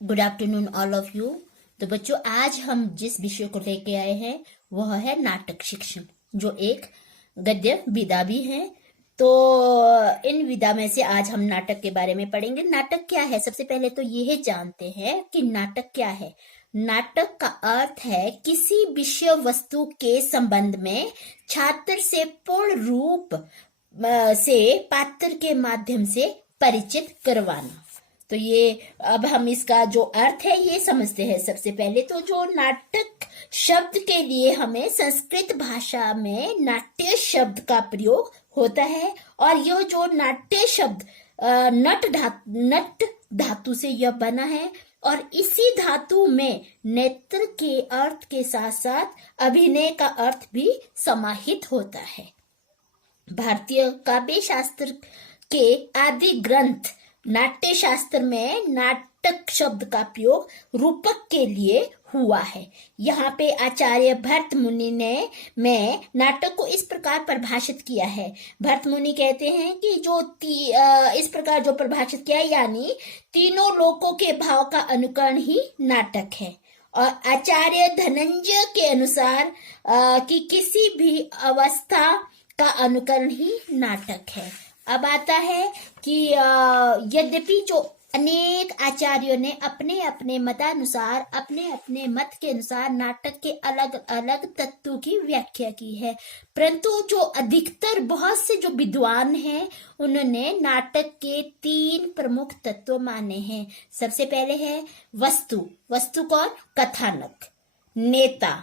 Good afternoon all of you. तो बच्चों, आज हम जिस विषय को लेके आए हैं वह है नाटक शिक्षण, जो एक गद्य विधा भी है। तो इन विधा में से आज हम नाटक के बारे में पढ़ेंगे। नाटक क्या है? सबसे पहले तो यह जानते हैं कि नाटक क्या है। नाटक का अर्थ है किसी विषय वस्तु के संबंध में छात्र से पूर्ण रूप से पात्र के माध्यम से परिचित करवाना। तो ये अब हम इसका जो अर्थ है ये समझते हैं। सबसे पहले तो जो नाटक शब्द के लिए हमें संस्कृत भाषा में नाट्य शब्द का प्रयोग होता है, और यह जो नाट्य शब्द नट धातु से यह बना है, और इसी धातु में नेत्र के अर्थ के साथ साथ अभिनय का अर्थ भी समाहित होता है। भारतीय काव्य शास्त्र के आदि ग्रंथ नाट्य शास्त्र में नाटक शब्द का प्रयोग रूपक के लिए हुआ है। यहाँ पे आचार्य भरत मुनि ने नाटक को इस प्रकार परिभाषित किया है। भरत मुनि कहते हैं कि इस प्रकार जो परिभाषित किया है, यानी तीनों लोकों के भाव का अनुकरण ही नाटक है। और आचार्य धनंजय के अनुसार कि किसी भी अवस्था का अनुकरण ही नाटक है। अब आता है कि यद्यपि जो अनेक आचार्यों ने अपने अपने मतानुसार, अपने अपने मत के अनुसार नाटक के अलग अलग तत्वों की व्याख्या की है, परंतु जो अधिकतर बहुत से जो विद्वान हैं उन्होंने नाटक के 3 प्रमुख तत्व माने हैं। सबसे पहले है वस्तु कौन? कथानक। नेता,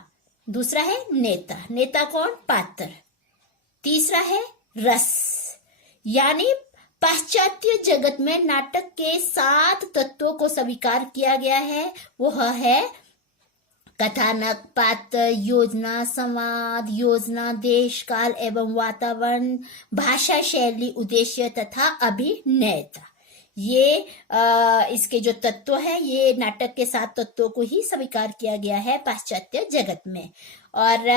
दूसरा है नेता कौन? पात्र। तीसरा है रस, यानी पाश्चात्य जगत में नाटक के 7 तत्वों को स्वीकार किया गया है। वह है कथानक, पात्र, योजना, संवाद, योजना, देश काल एवं वातावरण, भाषा शैली, उद्देश्य तथा अभिनेता। ये इसके जो तत्व है, ये नाटक के 7 तत्वों को ही स्वीकार किया गया है पाश्चात्य जगत में। और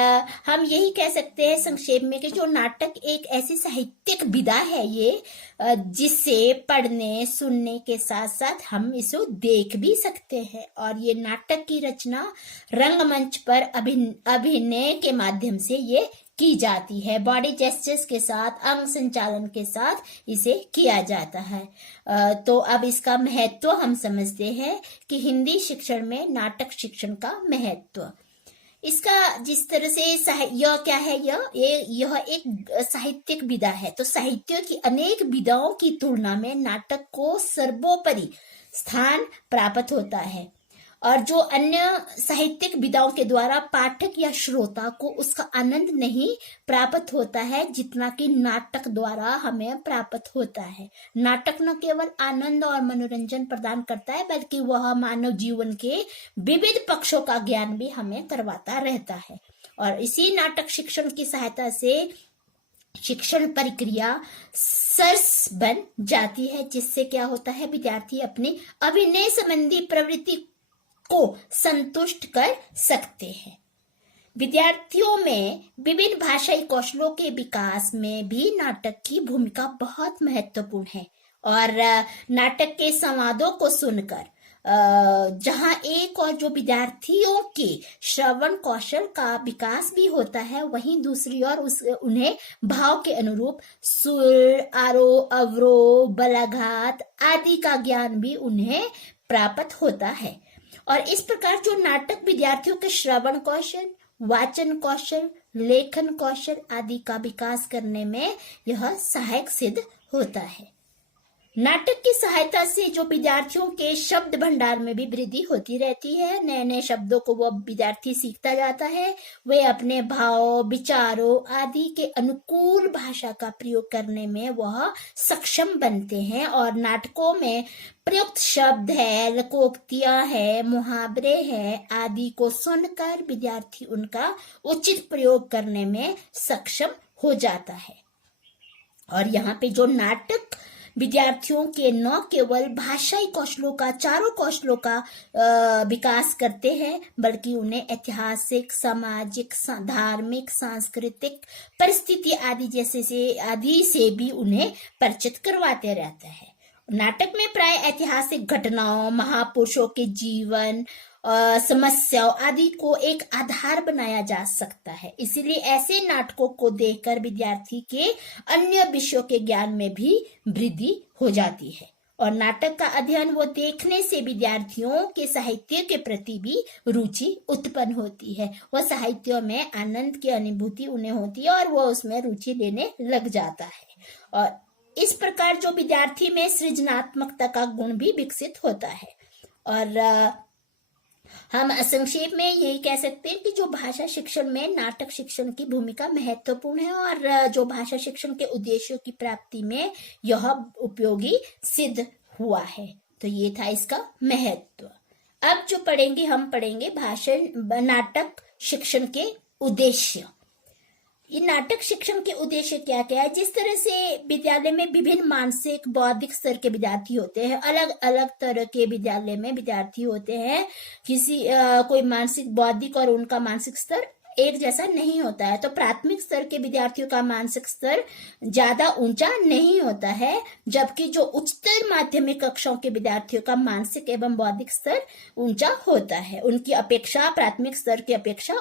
हम यही कह सकते हैं संक्षेप में कि जो नाटक एक ऐसी साहित्यिक विधा है ये, जिसे पढ़ने सुनने के साथ साथ हम इसे देख भी सकते हैं। और ये नाटक की रचना रंगमंच पर अभिनय के माध्यम से ये की जाती है। बॉडी जेस्चर्स के साथ, अंग संचालन के साथ इसे किया जाता है। तो अब इसका महत्व हम समझते हैं कि हिंदी शिक्षण में नाटक शिक्षण का महत्व। इसका जिस तरह से यह क्या है, यह एक साहित्यिक विधा है। तो साहित्य की अनेक विधाओं की तुलना में नाटक को सर्वोपरि स्थान प्राप्त होता है, और जो अन्य साहित्यिक विधाओं के द्वारा पाठक या श्रोता को उसका आनंद नहीं प्राप्त होता है जितना कि नाटक द्वारा हमें प्राप्त होता है। नाटक न केवल आनंद और मनोरंजन प्रदान करता है, बल्कि वह मानव जीवन के विविध पक्षों का ज्ञान भी हमें करवाता रहता है। और इसी नाटक शिक्षण की सहायता से शिक्षण प्रक्रिया सरस बन जाती है, जिससे क्या होता है, विद्यार्थी अपनी अभिनय संबंधी प्रवृत्ति को संतुष्ट कर सकते हैं। विद्यार्थियों में विभिन्न भाषाई कौशलों के विकास में भी नाटक की भूमिका बहुत महत्वपूर्ण है। और नाटक के संवादों को सुनकर जहां एक और जो विद्यार्थियों के श्रवण कौशल का विकास भी होता है, वहीं दूसरी ओर उन्हें भाव के अनुरूप सुर, आरोह, अवरोह, बलाघात आदि का ज्ञान भी उन्हें प्राप्त होता है। और इस प्रकार जो नाटक विद्यार्थियों के श्रवण कौशल, वाचन कौशल, लेखन कौशल आदि का विकास करने में यह सहायक सिद्ध होता है। नाटक की सहायता से जो विद्यार्थियों के शब्द भंडार में भी वृद्धि होती रहती है। नए नए शब्दों को वह विद्यार्थी सीखता जाता है। वे अपने भाव, विचारों आदि के अनुकूल भाषा का प्रयोग करने में वह सक्षम बनते हैं। और नाटकों में प्रयुक्त शब्द है, लोकोक्तियां है, मुहावरे हैं आदि को सुनकर विद्यार्थी उनका उचित प्रयोग करने में सक्षम हो जाता है। और यहाँ पे जो नाटक विद्यार्थियों के न केवल भाषाई कौशलों का, चारों कौशलों का विकास करते हैं, बल्कि उन्हें ऐतिहासिक, सामाजिक, धार्मिक, सांस्कृतिक परिस्थिति आदि से भी उन्हें परिचित करवाते रहते हैं। नाटक में प्राय ऐतिहासिक घटनाओं, महापुरुषों के जीवन, समस्याओं आदि को एक आधार बनाया जा सकता है। इसीलिए ऐसे नाटकों को देखकर विद्यार्थी के अन्य विषयों के ज्ञान में भी वृद्धि हो जाती है। और नाटक का अध्ययन वो देखने से विद्यार्थियों के साहित्य के प्रति भी रुचि उत्पन्न होती है। वह साहित्य में आनंद की अनुभूति उन्हें होती है और वह उसमें रुचि लेने लग जाता है। और इस प्रकार जो विद्यार्थी में सृजनात्मकता का गुण भी विकसित होता है। और हम संक्षेप में यही कह सकते हैं कि जो भाषा शिक्षण में नाटक शिक्षण की भूमिका महत्वपूर्ण है और जो भाषा शिक्षण के उद्देश्यों की प्राप्ति में यह उपयोगी सिद्ध हुआ है। तो ये था इसका महत्व। अब जो पढ़ेंगे, हम पढ़ेंगे भाषण नाटक शिक्षण के उद्देश्य। ये नाटक शिक्षण के उद्देश्य क्या क्या है? जिस तरह से विद्यालय में विभिन्न मानसिक बौद्धिक स्तर के विद्यार्थी होते हैं, अलग अलग तरह के विद्यालय में विद्यार्थी होते हैं। कोई मानसिक बौद्धिक और उनका मानसिक स्तर एक जैसा नहीं होता है। तो प्राथमिक स्तर के विद्यार्थियों का मानसिक स्तर ज्यादा ऊंचा नहीं होता है, जबकि जो उच्चतर माध्यमिक कक्षाओं के विद्यार्थियों का मानसिक एवं बौद्धिक स्तर ऊंचा होता है। उनकी अपेक्षा प्राथमिक स्तर की अपेक्षा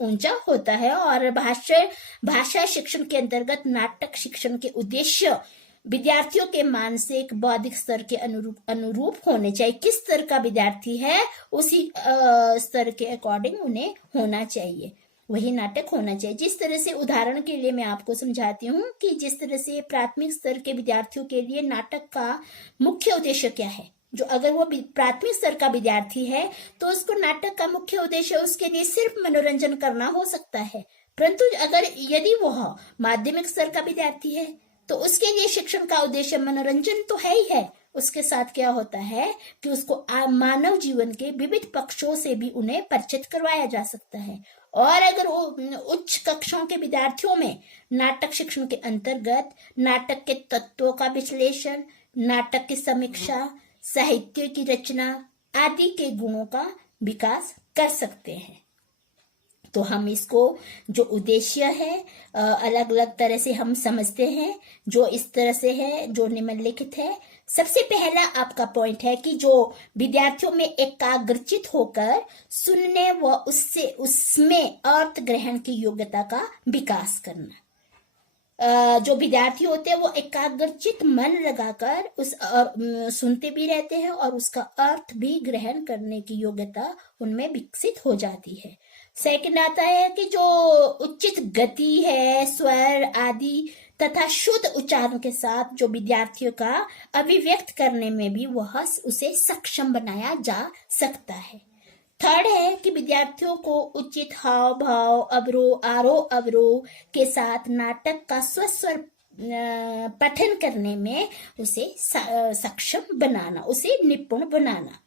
ऊंचा होता है। और भाषा शिक्षण के अंतर्गत नाटक शिक्षण के उद्देश्य विद्यार्थियों के मानसिक बौद्धिक स्तर के अनुरूप होने चाहिए। किस स्तर का विद्यार्थी है उसी स्तर के अकॉर्डिंग उन्हें होना चाहिए, वही नाटक होना चाहिए। जिस तरह से, उदाहरण के लिए मैं आपको समझाती हूँ कि जिस तरह से प्राथमिक स्तर के विद्यार्थियों के लिए नाटक का मुख्य उद्देश्य क्या है। जो अगर वो प्राथमिक स्तर का विद्यार्थी है तो उसको नाटक का मुख्य उद्देश्य उसके लिए सिर्फ मनोरंजन करना हो सकता है। परंतु यदि वह माध्यमिक स्तर का विद्यार्थी है तो उसके लिए शिक्षण का उद्देश्य मनोरंजन तो है ही है, उसके साथ क्या होता है कि उसको मानव जीवन के विविध पक्षों से भी उन्हें परिचित करवाया जा सकता है। और अगर उच्च कक्षाओं के विद्यार्थियों में नाटक शिक्षण के अंतर्गत नाटक के तत्वों का विश्लेषण, नाटक की समीक्षा, साहित्य की रचना आदि के गुणों का विकास कर सकते हैं। तो हम इसको जो उद्देश्य है अलग अलग तरह से हम समझते हैं। जो इस तरह से है, जो निम्नलिखित है। सबसे पहला आपका पॉइंट है कि जो विद्यार्थियों में एकाग्रचित होकर सुनने व उसमें अर्थ ग्रहण की योग्यता का विकास करना। जो विद्यार्थी होते हैं वो एकाग्रचित मन लगाकर सुनते भी रहते हैं और उसका अर्थ भी ग्रहण करने की योग्यता उनमें विकसित हो जाती है। सेकंड आता है कि जो उचित गति है, स्वर आदि तथा शुद्ध उच्चारण के साथ जो विद्यार्थियों का अभिव्यक्त करने में भी वह उसे सक्षम बनाया जा सकता है। थर्ड है कि विद्यार्थियों को उचित हाव भाव, अवरोह, आरोह अवरोह के साथ नाटक का स्वस्वर पठन करने में उसे सक्षम बनाना, उसे निपुण बनाना।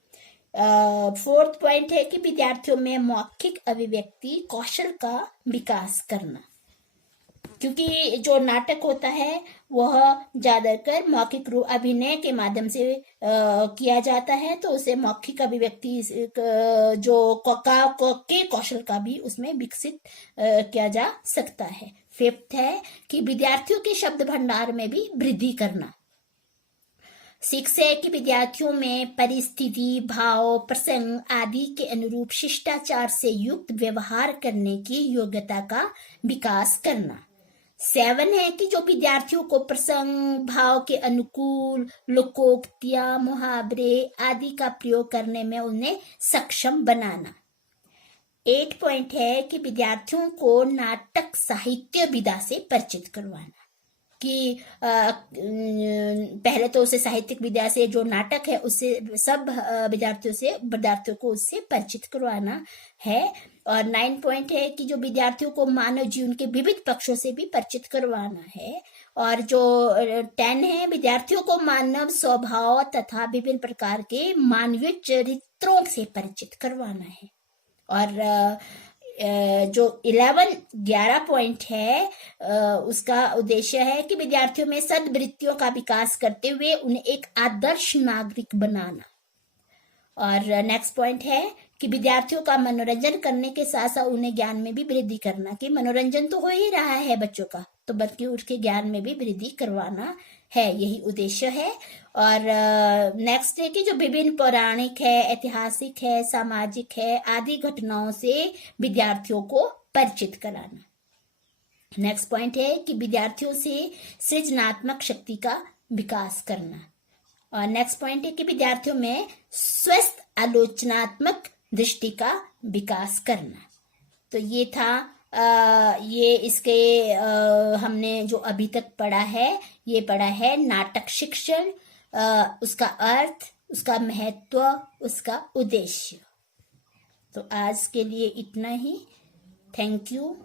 फोर्थ पॉइंट है कि विद्यार्थियों में मौखिक अभिव्यक्ति कौशल का विकास करना, क्योंकि जो नाटक होता है वह ज्यादातर मौखिक रूप अभिनय के माध्यम से किया जाता है, तो उसे मौखिक अभिव्यक्ति जो के कौशल का भी उसमें विकसित किया जा सकता है। फिफ्थ है कि विद्यार्थियों के शब्द भंडार में भी वृद्धि करना। सिक्स है कि विद्यार्थियों में परिस्थिति, भाव, प्रसंग आदि के अनुरूप शिष्टाचार से युक्त व्यवहार करने की योग्यता का विकास करना। 7 है कि जो विद्यार्थियों को प्रसंग भाव के अनुकूल लोकोक्तियां, मुहावरे आदि का प्रयोग करने में उन्हें सक्षम बनाना। 8 पॉइंट है कि विद्यार्थियों को नाटक साहित्य विधा से परिचित करवाना, कि पहले तो उसे साहित्यिक विद्या से जो नाटक है उससे सब विद्यार्थियों को उससे परिचित करवाना है। और 9 पॉइंट है कि जो विद्यार्थियों को मानव जीवन के विविध पक्षों से भी परिचित करवाना है। और जो 10 है विद्यार्थियों को मानव स्वभाव तथा विभिन्न प्रकार के मानवीय चरित्रों से परिचित करवाना है। और जो 11 पॉइंट है उसका उद्देश्य है कि विद्यार्थियों में सद्वृत्तियों का विकास करते हुए उन्हें एक आदर्श नागरिक बनाना। और नेक्स्ट पॉइंट है कि विद्यार्थियों का मनोरंजन करने के साथ साथ उन्हें ज्ञान में भी वृद्धि करना, कि मनोरंजन तो हो ही रहा है बच्चों का, तो बल्कि उसके ज्ञान में भी वृद्धि करवाना है, यही उद्देश्य है। और नेक्स्ट है कि जो विभिन्न पौराणिक है, ऐतिहासिक है, सामाजिक है आदि घटनाओं से विद्यार्थियों को परिचित कराना। नेक्स्ट पॉइंट है कि विद्यार्थियों से सृजनात्मक शक्ति का विकास करना। और नेक्स्ट पॉइंट है कि विद्यार्थियों में स्वस्थ आलोचनात्मक दृष्टि का विकास करना। तो ये था ये इसके हमने जो अभी तक पढ़ा है, ये पढ़ा है नाटक शिक्षण, उसका अर्थ, उसका महत्व, उसका उद्देश्य। तो आज के लिए इतना ही। Thank you.